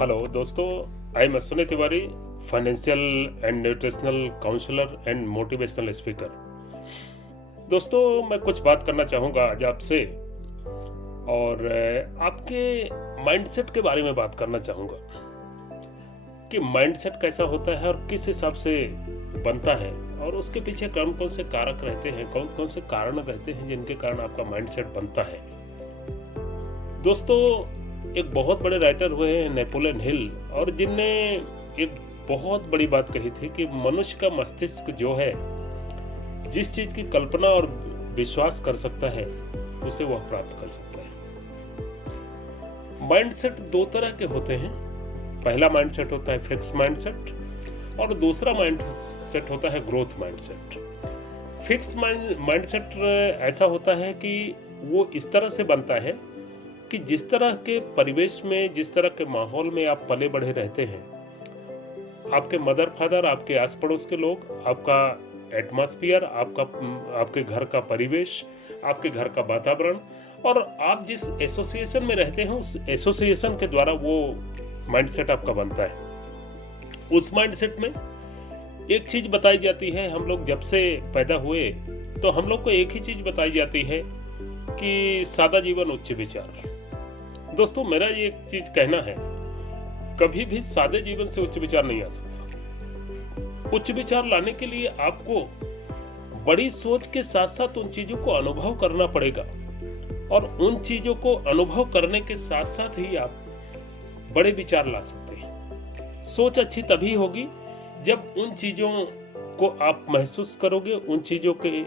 Hello दोस्तों, I am Ashwini Tiwari, financial and nutritional counsellor and motivational speaker. दोस्तों, मैं कुछ बात करना चाहूँगा आज आपसे और आपके माइंडसेट के बारे में बात करना चाहूँगा कि माइंडसेट कैसा होता है और किस हिसाब से बनता है और उसके पीछे कौन कौन से कारक रहते हैं, कौन कौन से कारण रहते हैं जिनके कारण आपका माइंडसेट बनता है। दोस्तों, एक बहुत बड़े राइटर हुए हैं नेपोलियन हिल, और जिनने एक बहुत बड़ी बात कही थी कि मनुष्य का मस्तिष्क जो है जिस चीज की कल्पना और विश्वास कर सकता है उसे वह प्राप्त कर सकता है। माइंडसेट दो तरह के होते हैं। पहला माइंडसेट होता है फिक्स माइंडसेट और दूसरा माइंडसेट होता है ग्रोथ माइंडसेट। फिक्स माइंडसेट ऐसा होता है कि वो इस तरह से बनता है कि जिस तरह के परिवेश में, जिस तरह के माहौल में आप पले बढ़े रहते हैं, आपके मदर फादर, आपके आस पड़ोस के लोग, आपका एटमॉस्फेयर, आपके घर का परिवेश, आपके घर का वातावरण और आप जिस एसोसिएशन में रहते हैं उस एसोसिएशन के द्वारा वो माइंडसेट आपका बनता है। उस माइंडसेट में एक चीज बताई जाती है, हम लोग जब से पैदा हुए तो हम लोग को एक ही चीज बताई जाती है कि सादा जीवन उच्च विचार। दोस्तों, मेरा ये एक चीज कहना है, कभी भी सादे जीवन से उच्च विचार नहीं आ सकता। उच्च विचार लाने के लिए आपको बड़ी सोच के साथ साथ उन चीजों को अनुभव करना पड़ेगा और उन चीजों को अनुभव करने के साथ साथ ही आप बड़े विचार ला सकते हैं। सोच अच्छी तभी होगी जब उन चीजों को आप महसूस करोगे, उन चीजों के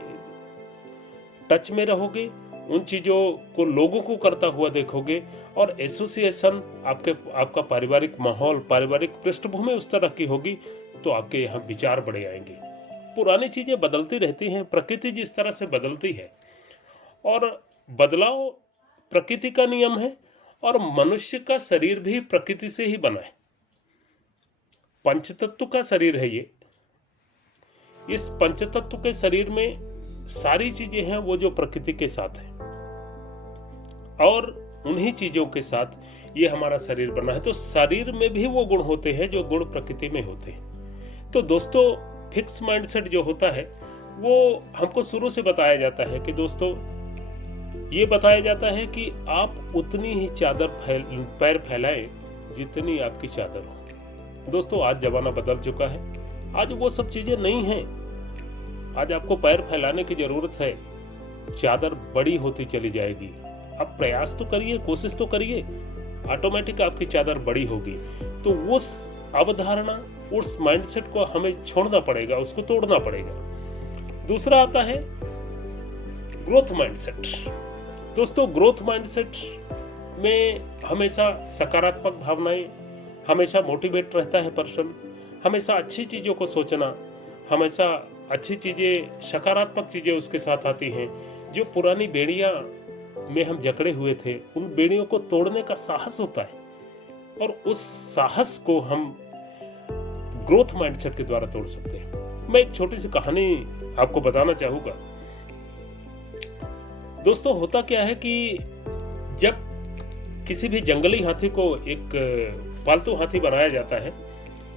टच में रहोगे, उन चीजों को लोगों को करता हुआ देखोगे और एसोसिएशन, आपका पारिवारिक माहौल, पारिवारिक पृष्ठभूमि उस तरह की होगी तो आपके यहाँ विचार बड़े आएंगे। पुरानी चीजें बदलती रहती हैं, प्रकृति जिस तरह से बदलती है और बदलाव प्रकृति का नियम है और मनुष्य का शरीर भी प्रकृति से ही बना है। पंचतत्व का शरीर है ये। इस पंचतत्व के शरीर में सारी चीजें हैं वो जो प्रकृति के साथ है और उन्हीं चीजों के साथ ये हमारा शरीर बना है। तो शरीर में भी वो गुण होते हैं जो गुण प्रकृति में होते हैं। तो दोस्तों, फिक्स माइंडसेट जो होता है वो हमको शुरू से बताया जाता है कि दोस्तों, ये बताया जाता है कि आप उतनी ही पैर फैलाएं जितनी आपकी चादर हो। दोस्तों, आज जमाना बदल चुका है, आज वो सब चीजें नहीं हैं। आज आपको पैर फैलाने की जरूरत है, चादर बड़ी होती चली जाएगी। आप प्रयास तो करिए, कोशिश तो करिए, ऑटोमेटिक आपकी चादर बड़ी होगी। तो उस अवधारणा, उस माइंडसेट को हमें छोड़ना पड़ेगा, उसको तोड़ना पड़ेगा। दूसरा आता है ग्रोथ माइंडसेट। दोस्तों, ग्रोथ माइंडसेट में हमेशा सकारात्मक भावनाएं, हमेशा मोटिवेट रहता है पर्सन, हमेशा अच्छी चीजों को सोचना, हमेशा अच्छी चीजें, सकारात्मक चीजें उसके साथ आती हैं। जो पुरानी बेड़ियां में हम जकड़े हुए थे, उन बेड़ियों को तोड़ने का साहस होता है और उस साहस को हम ग्रोथ माइंडसेट के द्वारा तोड़ सकते हैं। मैं एक छोटी सी कहानी आपको बताना चाहूंगा। दोस्तों, होता क्या है कि जब किसी भी जंगली हाथी को एक पालतू हाथी बनाया जाता है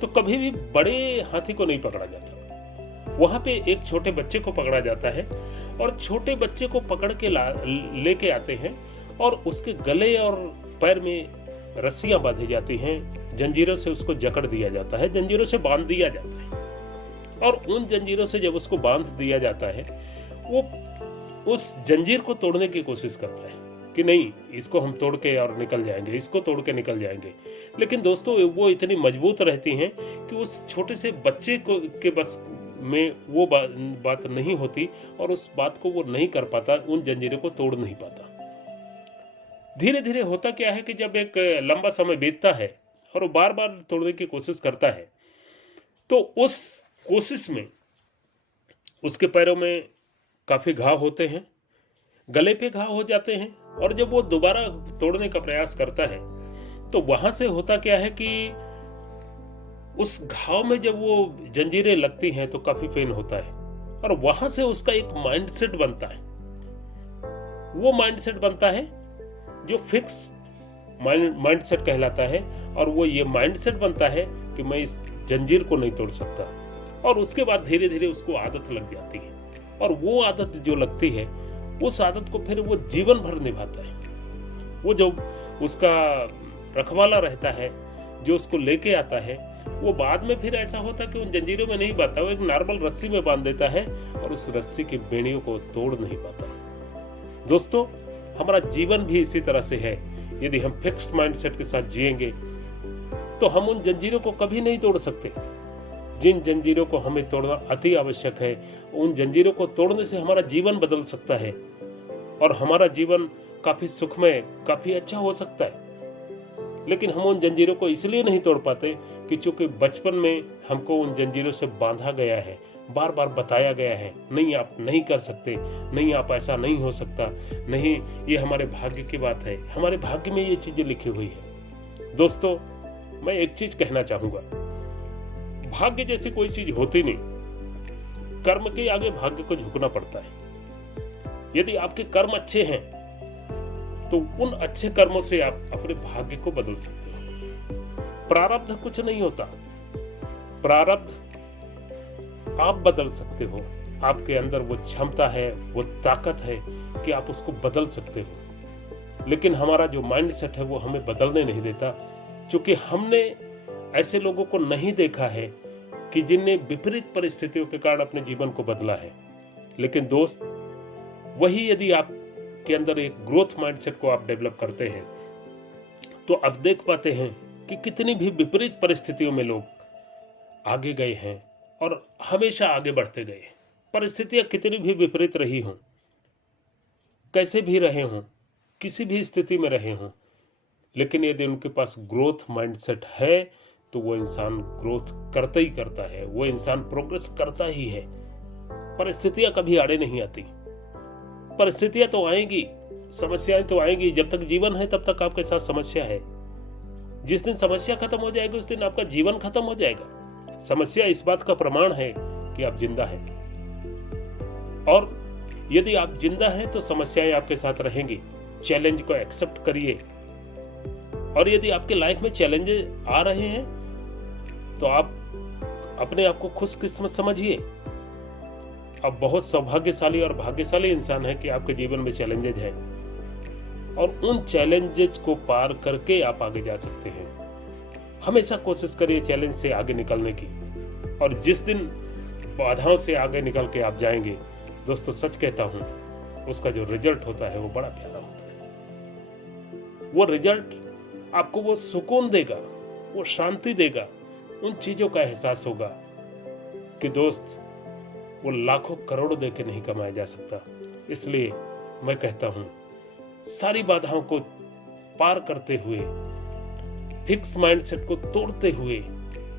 तो कभी भी बड़े हाथी को नहीं पकड़ा जाता। वहां पे एक छोटे बच्चे को पकड़ा जाता है और छोटे बच्चे को पकड़ के लेके आते हैं और उसके गले और पैर में रस्सियां बांधी जाती हैं, जंजीरों से उसको जकड़ दिया जाता है, जंजीरों से बांध दिया जाता है। और उन जंजीरों से जब उसको बांध दिया जाता है, वो उस जंजीर को तोड़ने की कोशिश करता है कि नहीं, इसको हम तोड़ के और निकल जाएंगे, इसको तोड़ के निकल जाएंगे। लेकिन दोस्तों, वो इतनी मजबूत रहती हैं कि उस छोटे से बच्चे को के बस में वो बात नहीं होती और उस बात को वो नहीं कर पाता, उन जंजीरों को तोड़ नहीं पाता। धीरे धीरे होता क्या है कि जब एक लंबा समय बीतता है और वो बार बार तोड़ने की कोशिश करता है तो उस कोशिश में उसके पैरों में काफी घाव होते हैं, गले पे घाव हो जाते हैं और जब वो दोबारा तोड़ने का प्रयास करता है तो वहां से होता क्या है कि उस घाव में जब वो जंजीरें लगती हैं तो काफी पेन होता है और वहां से उसका एक माइंडसेट बनता है। वो माइंडसेट बनता है जो फिक्स माइंडसेट कहलाता है। और वो ये माइंडसेट बनता है कि मैं इस जंजीर को नहीं तोड़ सकता, और उसके बाद धीरे धीरे उसको आदत लग जाती है, और वो आदत जो लगती है उस आदत को फिर वो जीवन भर निभाता है। वो जो उसका रखवाला रहता है, जो उसको लेके आता है, वो बाद में फिर ऐसा होता है कि उन जंजीरों में नहीं बांधता, वो एक नॉर्मल रस्सी में बांध देता है और उस रस्सी की बेड़ियों को तोड़ नहीं पाता। दोस्तों, हमारा जीवन भी इसी तरह से है। यदि हम फिक्स्ड माइंडसेट के साथ जिएंगे तो हम उन जंजीरों को कभी नहीं तोड़ सकते। जिन जंजीरों को हमें तोड़ना अति आवश्यक है, उन जंजीरों को तोड़ने से हमारा जीवन बदल सकता है और हमारा जीवन काफी सुखमय, काफी अच्छा हो सकता है। लेकिन हम उन जंजीरों को इसलिए नहीं तोड़ पाते कि चूंकि बचपन में हमको उन जंजीरों से बांधा गया है, बार बार बताया गया है, नहीं आप नहीं कर सकते, नहीं आप ऐसा नहीं हो सकता, नहीं ये हमारे भाग्य की बात है, हमारे भाग्य में ये चीजें लिखी हुई है। दोस्तों, मैं एक चीज कहना चाहूंगा, भाग्य जैसी कोई चीज होती नहीं। कर्म के आगे भाग्य को झुकना पड़ता है। यदि आपके कर्म अच्छे हैं तो उन अच्छे कर्मों से आप अपने भाग्य को बदल सकते हो। प्रारब्ध कुछ नहीं होता, प्रारब्ध आप बदल सकते हो। आपके अंदर वो क्षमता है, वो ताकत है कि आप उसको बदल सकते हो। लेकिन हमारा जो माइंडसेट है वो हमें बदलने नहीं देता, क्योंकि हमने ऐसे लोगों को नहीं देखा है कि जिनने विपरीत परिस्थितियों के कारण अपने जीवन को बदला है। लेकिन दोस्त, वही यदि आप के अंदर एक ग्रोथ माइंडसेट को आप डेवलप करते हैं तो आप देख पाते हैं कि कितनी भी विपरीत परिस्थितियों में लोग आगे गए हैं और हमेशा आगे बढ़ते गए। परिस्थितियां कितनी भी विपरीत रही हों, कैसे भी रहे हों, किसी भी स्थिति में रहे हों, लेकिन यदि उनके पास ग्रोथ माइंडसेट है तो वो इंसान ग्रोथ करता ही करता है, वो इंसान प्रोग्रेस करता ही है। परिस्थितियां कभी आड़े नहीं आती। परिस्थितियां तो आएंगी, समस्याएं तो आएंगी। जब तक जीवन है तब तक आपके साथ समस्या है। जिस दिन समस्या खत्म हो जाएगी उस दिन आपका जीवन खत्म हो जाएगा। समस्या इस बात का प्रमाण है कि आप जिंदा हैं, और यदि आप जिंदा हैं तो समस्याएं आपके साथ रहेंगी। चैलेंज को एक्सेप्ट करिए, और यदि आपके लाइफ में चैलेंजेस आ रहे हैं तो आप अपने आप को खुशकिस्मत समझिए। आप बहुत सौभाग्यशाली और भाग्यशाली इंसान है कि आपके जीवन में चैलेंजेज हैं, और उन चैलेंजेज को पार करके आप आगे जा सकते हैं। हमेशा कोशिश करिए चैलेंज से आगे निकलने की, और जिस दिन बाधाओं से आगे निकल के आप जाएंगे, दोस्तों सच कहता हूं, उसका जो रिजल्ट होता है वो बड़ा प्यारा होता है। वो रिजल्ट आपको वो सुकून देगा, वो शांति देगा, उन चीजों का एहसास होगा कि दोस्त वो लाखों करोड़ों दे के नहीं कमाया जा सकता। इसलिए मैं कहता हूं, सारी बाधाओं को पार करते हुए, फिक्स माइंडसेट को तोड़ते हुए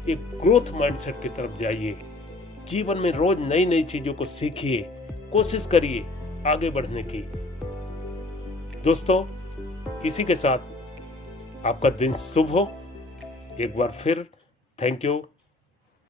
एक ग्रोथ माइंडसेट की तरफ जाइए। जीवन में रोज नई नई चीजों को सीखिए, कोशिश करिए आगे बढ़ने की। दोस्तों, इसी के साथ आपका दिन शुभ हो। एक बार फिर थैंक यू।